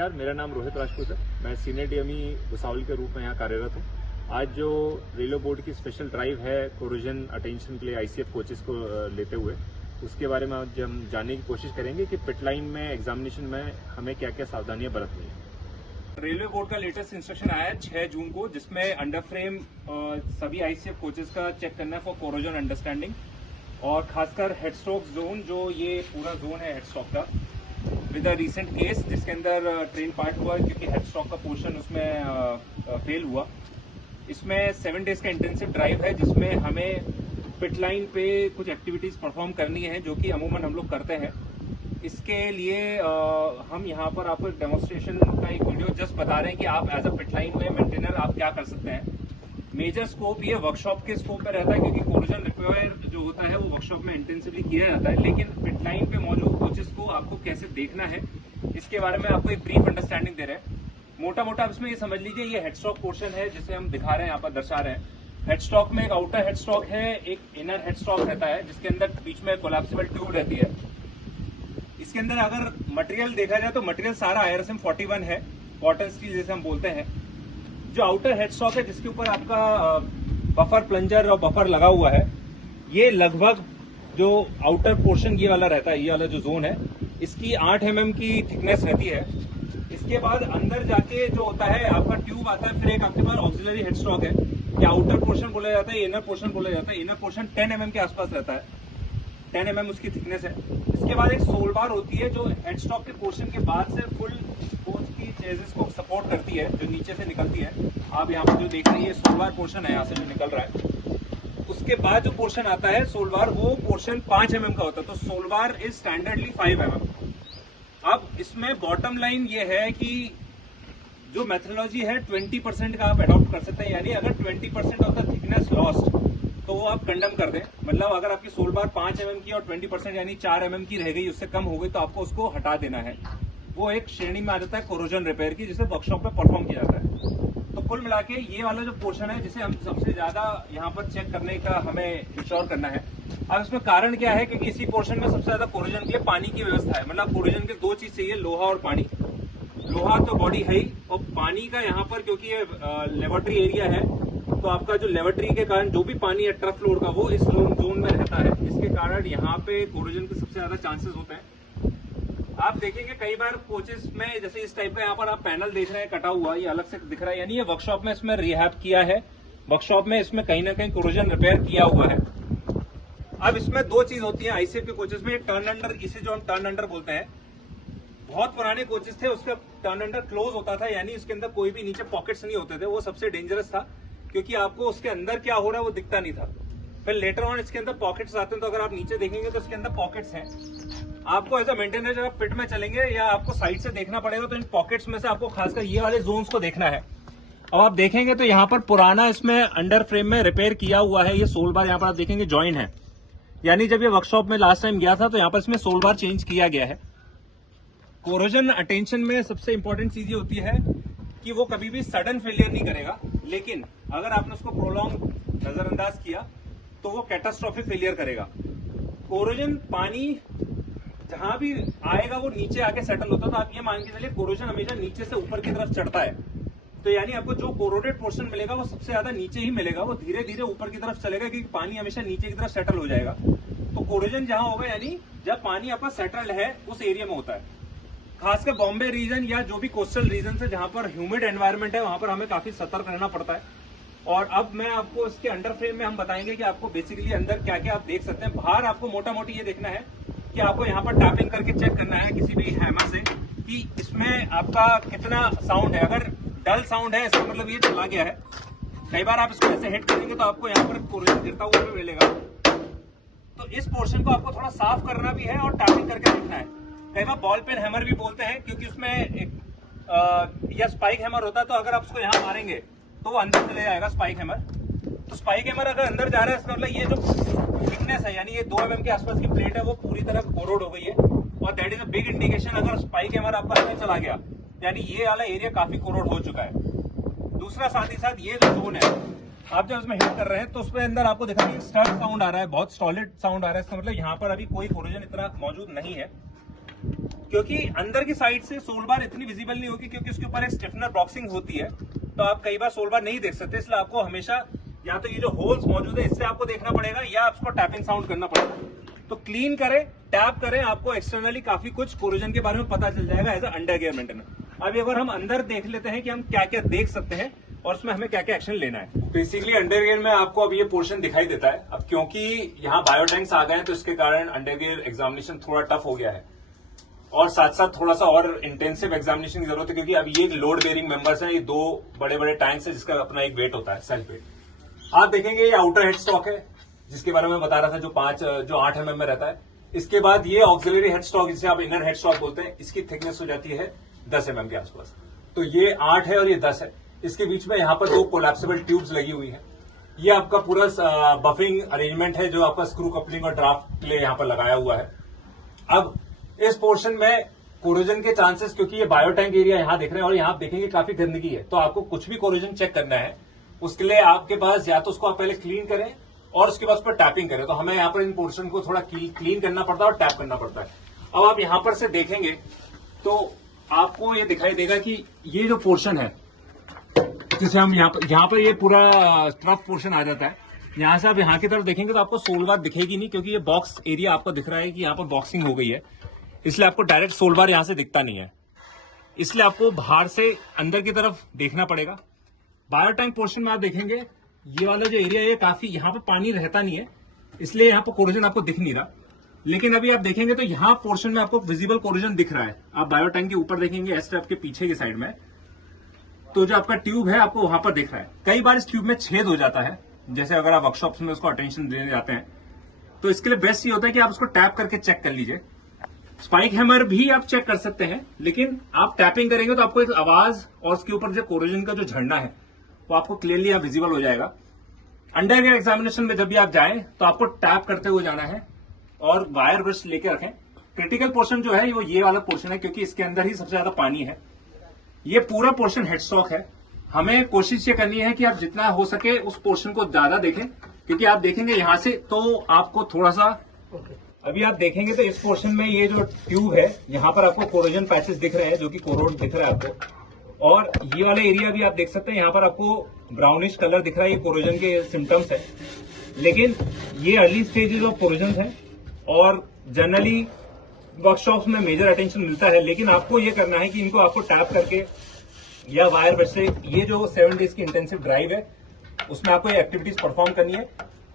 नमस्कार, मेरा नाम रोहित राजपूत है। मैं सीनियर डीएमई भुसावल के रूप में यहाँ कार्यरत हूँ। आज जो रेलवे बोर्ड की स्पेशल ड्राइव है कोरोजन अटेंशन के लिए आईसीएफ कोचेस को लेते हुए, उसके बारे में आज हम जानने की कोशिश करेंगे कि पिट लाइन में एग्जामिनेशन में हमें क्या क्या सावधानियां बरतनी है। रेलवे बोर्ड का लेटेस्ट इंस्ट्रक्शन आया है 6 जून को, जिसमें अंडर फ्रेम सभी आईसीएफ कोचेस का चेक करना है फॉर कोरोजन अंडरस्टैंडिंग, और खासकर हेडस्ट्रोक जोन, जो ये पूरा जोन है हेडस्ट्रोक का, विद अ रीसेंट केस जिसके अंदर ट्रेन पार्ट हुआ क्योंकि हेडस्ट्रोक का पोर्शन उसमें फेल हुआ। इसमें 7 डेज का इंटेंसिव ड्राइव है जिसमें हमें पिट लाइन पे कुछ एक्टिविटीज परफॉर्म करनी है, जो कि अमूमन हम लोग करते हैं। इसके लिए हम यहाँ पर आपको डेमोन्स्ट्रेशन का एक वीडियो जस्ट बता रहे हैं कि आप एज अ पिट लाइन में मेंटेनर आप क्या कर सकते हैं। मेजर स्कोप ये वर्कशॉप के स्कोप में रहता है, क्योंकि कोरोजन रिपेयर जो होता है वो वर्कशॉप में इंटेंसिवली किया जाता है, लेकिन पिट लाइन पे मौजूद कोचेस को आपको कैसे देखना है इसके बारे में आपको एक ब्रीफ अंडरस्टैंडिंग दे रहे हैं। मोटा मोटा आप इसमें ये समझ लीजिए, ये हेडस्टॉक पोर्शन है जिसे हम दिखा रहे हैं, यहाँ पर दर्शा रहे हैं। हेडस्टॉक में एक आउटर हेडस्टॉक है, एक इनर हेडस्टॉक रहता है जिसके अंदर बीच में कोलैप्सिबल ट्यूब रहती है। इसके अंदर अगर मटेरियल देखा जाए तो मटेरियल सारा IRSM 41 है, कॉटन स्टील जैसे हम बोलते हैं। जो आउटर हेडस्टॉक है जिसके ऊपर आपका बफर प्लंजर और बफर लगा हुआ है, ये लगभग जो आउटर पोर्शन ये वाला रहता है, ये वाला जो जोन है, इसकी 8 mm की थिकनेस रहती है। इसके बाद अंदर जाके जो होता है आपका ट्यूब आता है, फिर एक आपके पास ऑक्सिलरी हेडस्टॉक है, ये आउटर पोर्शन बोला जाता है, इनर पोर्शन बोला जाता है। इनर पोर्शन 10 mm के आसपास रहता है, 10 mm उसकी थिकनेस है। इसके बाद एक सोल बार होती है जो हेडस्टॉक के पोर्शन के बाद से फुल कोच की चेजिस को सपोर्ट करती है, जो नीचे से निकलती है। आप यहाँ पर जो देख रहे हैं ये सोल बार पोर्शन है, यहाँ से जो निकल रहा है। उसके बाद जो पोर्शन आता है सोल बार, वो पोर्शन 5 mm का होता है, तो सोल बार इज स्टैंडर्डली 5 mm। अब इसमें बॉटम लाइन ये है कि जो मेथोडोलॉजी है 20% का आप अडॉप्ट कर सकते हैं, यानी अगर 20% ऑफ द थिकनेस लॉस्ट तो वो आप कंडम कर दें। मतलब अगर आपकी सोल बार 5 mm की और 20% यानी 4 mm की रह गई, उससे कम हो गई, तो आपको उसको हटा देना है। वो एक श्रेणी में आ जाता है कोरोजन रिपेयर की, जिसे वर्कशॉप में परफॉर्म किया जाता है। तो कुल मिला के ये वाला जो पोर्शन है जिसे हम सबसे ज्यादा यहाँ पर चेक करने का हमें इंश्योर करना है। अब इसमें कारण क्या है, क्योंकि इसी पोर्शन में सबसे ज्यादा कोरोजन के लिए पानी की व्यवस्था है। मतलब कोरोजन के 2 चीज चाहिए, लोहा और पानी। लोहा तो बॉडी है ही, और पानी का यहाँ पर क्योंकि ये लेबोरेटरी एरिया है, तो आपका जो लेबोरेटरी के कारण जो भी पानी है ट्रफ फ्लोर का, वो इस जोन में रहता है। इसके कारण यहाँ पे कोरोजन के सबसे ज्यादा चांसेस होते हैं। आप देखेंगे कई बार कोचेस में, जैसे इस टाइप का यहाँ पर आप पैनल देख रहे हैं कटा हुआ, ये अलग से दिख रहा है, यानी ये वर्कशॉप में इसमें रिहैब किया है, वर्कशॉप में इसमें कहीं ना कहीं कोरोजन रिपेयर किया हुआ है। अब इसमें 2 चीज होती है आईसीएफ के कोचेस में, टर्न अंडर, इसे जो हम टर्न अंडर बोलते हैं। बहुत पुराने कोचेस थे, उसका टर्न अंडर क्लोज होता था, यानी उसके अंदर कोई भी नीचे पॉकेट्स नहीं होते थे। वो सबसे डेंजरस था, क्योंकि आपको उसके अंदर क्या हो रहा है वो दिखता नहीं था। फिर लेटर ऑन इसके अंदर पॉकेट्स आते हैं, तो अगर आप नीचे देखेंगे तो इसके अंदर पॉकेट्स हैं। आपको एज अ मेंटेनर जब आप पिट में चलेंगे या आपको साइड से देखना पड़ेगा, तो इन पॉकेट्स में से आपको खासकर ये वाले जोन्स को देखना है। अब आप देखेंगे तो यहाँ पर पुराना इसमें अंडर फ्रेम में रिपेयर किया हुआ है। ये सोल बार यहाँ पर आप देखेंगे जॉइन है, यानी जब ये वर्कशॉप में लास्ट टाइम गया था तो यहाँ पर इसमें सोल बार चेंज किया गया है। कोरोजन अटेंशन में सबसे इंपॉर्टेंट चीज ये होती है कि वो कभी भी सडन फेलियर नहीं करेगा, लेकिन अगर आपने उसको प्रोलॉन्ग नजरअंदाज किया तो वो कैटास्ट्रॉफिक फेलियर करेगा। कोरोजन पानी जहां भी आएगा वो नीचे आके सेटल होता है, तो आप ये मान के चलिए कोरोजन हमेशा नीचे से ऊपर की तरफ चढ़ता है। तो यानी आपको जो कोरोडेड पोर्शन मिलेगा वो सबसे ज्यादा नीचे ही मिलेगा, वो धीरे धीरे ऊपर की तरफ चलेगा, क्योंकि पानी हमेशा नीचे की तरफ सेटल हो जाएगा। तो कोरोजन जहां होगा, यानी जब पानी आपका सेटल्ड है उस एरिया में होता है। खासकर बॉम्बे रीजन या जो भी कोस्टल रीजन है जहां पर ह्यूमिड एनवायरमेंट है, वहां पर हमें काफी सतर्क रहना पड़ता है। और अब मैं आपको इसके अंडर फ्रेम में हम बताएंगे कि आपको बेसिकली अंदर क्या क्या आप देख सकते हैं। बाहर आपको मोटा मोटी ये देखना है कि आपको यहाँ पर टैपिंग करके चेक करना है किसी भी हैमर से कि इसमें आपका कितना साउंड है। अगर डल साउंड है, इसका मतलब ये चला गया है। कई बार आप इसको ऐसे हिट करेंगे तो आपको यहाँ पर कोरोजन गिरता हुआ भी मिलेगा। तो इस पोर्शन को आपको थोड़ा साफ करना भी है और टैपिंग करके देखना है। कई बार बॉल पेन हैमर भी बोलते हैं, क्योंकि उसमें एक या स्पाइक हैमर होता है, तो अगर आप उसको यहाँ मारेंगे तो वो अंदर चले जाएगा स्पाइक हैमर। तो स्पाइक हैमर अगर अंदर जा रहा है, इसका मतलब ये जो थिकनेस है, यानी ये 2 mm के आसपास की प्लेट है, वो पूरी तरह कोरोड हो गई है, और that is a big indication. अगर स्पाइक हैमर आपका अंदर चला गया, यानी ये वाला एरिया काफी कोरोड हो चुका है। दूसरा साथ ही साथ ये जो जोन है, आप जब उसमें हिट कर रहे हैं तो उसमें अंदर आपको दिखा कि स्टर्ड साउंड आ रहा है, बहुत सॉलिड साउंड आ रहा है। इसका मतलब यहाँ पर अभी कोई कोरोजन इतना मौजूद नहीं है। क्योंकि अंदर की साइड से सोल बार इतनी विजिबल नहीं होगी, क्योंकि उसके ऊपर एक स्टिफनर बॉक्सिंग होती है, तो आप कई बार सोल बार नहीं देख सकते। इसलिए आपको हमेशा या तो ये जो होल्स मौजूद है इससे आपको देखना पड़ेगा, या आपको टैपिंग साउंड करना पड़ेगा। तो क्लीन करें, टैप करें, आपको एक्सटर्नली काफी कुछ कोरोजन के बारे में पता चल जाएगा एज अ अंडरगियर मेंटेनेंस। अब अगर हम अंदर देख लेते हैं कि हम क्या क्या देख सकते हैं और उसमें हमें क्या क्या एक्शन लेना है। बेसिकली अंडरगियर में आपको अब ये पोर्शन दिखाई देता है। अब क्योंकि यहाँ बायोटैंक्स आ गए हैं तो इसके कारण अंडरगियर एग्जामिनेशन थोड़ा टफ हो गया है, और साथ साथ थोड़ा सा और इंटेंसिव एग्जामिनेशन की जरूरत है, क्योंकि अब ये लोड बेयरिंग मेंबर्स हैं, ये 2 बड़े बड़े टैंक्स है जिसका अपना एक वेट होता है, सेल्फ वेट। आप देखेंगे ये आउटर हेड स्टॉक है जिसके बारे में बता रहा था, जो 8 mm में रहता है। इसके बाद ये ऑक्सिलरी हेड स्टॉक जिसे आप इनर हेड स्टॉक बोलते हैं, इसकी थिकनेस हो जाती है 10 mm के आसपास। तो ये 8 है और ये 10 है। इसके बीच में यहाँ पर 2 कोलैप्सिबल ट्यूब्स लगी हुई है। ये आपका पूरा बफिंग अरेंजमेंट है जो आपका स्क्रू कपलिंग और ड्राफ्ट के लिए यहाँ पर लगाया हुआ है। अब इस पोर्शन में कोरोजन के चांसेस, क्योंकि ये बायोटैंक एरिया यहाँ देख रहे हैं और यहाँ आप देखेंगे काफी गंदगी है, तो आपको कुछ भी कोरोजन चेक करना है उसके लिए आपके पास या तो उसको आप पहले क्लीन करें और उसके बाद उस पर टैपिंग करें। तो हमें यहाँ पर इन पोर्शन को थोड़ा क्लीन करना पड़ता है और टैप करना पड़ता है। अब आप यहाँ पर से देखेंगे तो आपको ये दिखाई देगा कि ये जो पोर्शन है जिसे हम यहाँ पर ये पूरा ट्रफ पोर्शन आ जाता है। यहाँ से आप यहाँ की तरफ देखेंगे तो आपको सोल बार दिखेगी नहीं, क्योंकि ये बॉक्स एरिया आपको दिख रहा है कि यहाँ पर बॉक्सिंग हो गई है, इसलिए आपको डायरेक्ट सोल बार यहाँ से दिखता नहीं है। इसलिए आपको बाहर से अंदर की तरफ देखना पड़ेगा। बायोटैंक पोर्शन में आप देखेंगे ये वाला जो एरिया है काफी, यहाँ पर पानी रहता नहीं है, इसलिए यहाँ पर कोरोजन आपको दिख नहीं रहा। लेकिन अभी आप देखेंगे तो यहाँ पोर्शन में आपको विजिबल कोरोजन दिख रहा है। आप बायोटैंक के ऊपर देखेंगे, एस ट्रैप के पीछे की साइड में, तो जो आपका ट्यूब है आपको वहां पर दिख रहा है। कई बार इस ट्यूब में छेद हो जाता है, जैसे अगर आप वर्कशॉप्स में उसको अटेंशन देने जाते हैं तो इसके लिए बेस्ट ये होता है कि आप उसको टैप करके चेक कर लीजिए। स्पाइक हैमर भी आप चेक कर सकते हैं, लेकिन आप टैपिंग करेंगे तो आपको एक आवाज और उसके ऊपर जो कोरोजन का जो झरना है वो आपको क्लियरली आप विजिबल हो जाएगा। अंडरगियर एग्जामिनेशन में जब भी आप जाएं तो आपको टैप करते हुए जाना है और वायर ब्रश लेके रखें। क्रिटिकल पोर्शन जो है वो ये वाला पोर्शन है, क्योंकि इसके अंदर ही सबसे ज्यादा पानी है। ये पूरा पोर्शन हेड स्टॉक है। हमें कोशिश ये करनी है कि आप जितना हो सके उस पोर्शन को ज्यादा देखें, क्योंकि आप देखेंगे यहां से तो आपको थोड़ा सा अभी आप देखेंगे तो इस पोर्शन में ये जो ट्यूब है यहाँ पर आपको कोरोजन पैचेस दिख रहे हैं, जो कि कोरोड दिख रहा है आपको। और ये वाला एरिया भी आप देख सकते हैं, यहाँ पर आपको ब्राउनिश कलर दिख रहा है, ये कोरोजन के सिम्टम्स है। लेकिन ये अर्ली स्टेजेस ऑफ कोरोजन है और जनरली वर्कशॉप्स में मेजर अटेंशन मिलता है। लेकिन आपको ये करना है कि इनको आपको टैप करके या वायर ब्रश से, ये जो 7 डेज की इंटेंसिव ड्राइव है उसमें आपको ये एक्टिविटीज परफॉर्म करनी है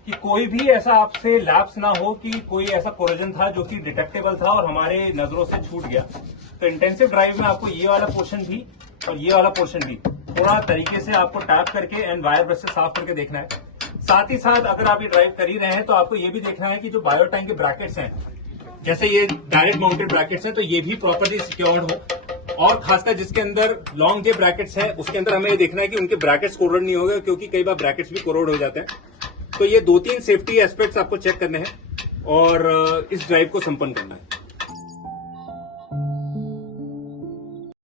कि कोई भी ऐसा आपसे लैप्स ना हो कि कोई ऐसा कोरोजन था जो कि डिटेक्टेबल था और हमारे नजरों से छूट गया। तो इंटेंसिव ड्राइव में आपको ये वाला पोर्शन भी और ये वाला पोर्शन भी थोड़ा तरीके से आपको टैप करके एंड वायर ब्रश से साफ करके देखना है। साथ ही साथ अगर आप ये ड्राइव कर ही रहे हैं तो आपको ये भी देखना है कि जो बायोटैंक के ब्रैकेट्स हैं, जैसे ये डायरेक्ट माउंटेड ब्रैकेट्स हैं, तो ये भी प्रॉपर्ली सिक्योर्ड हो। और खासकर जिसके अंदर लॉन्ग जे ब्रैकेट्स है उसके अंदर हमें ये देखना है कि उनके ब्रैकेट्स कोरोड नहीं हो गए, क्योंकि कई बार ब्रैकेट्स भी कोरोड हो जाते हैं। तो ये 2-3 सेफ्टी एस्पेक्ट्स आपको चेक करने हैं और इस ड्राइव को संपन्न करना है।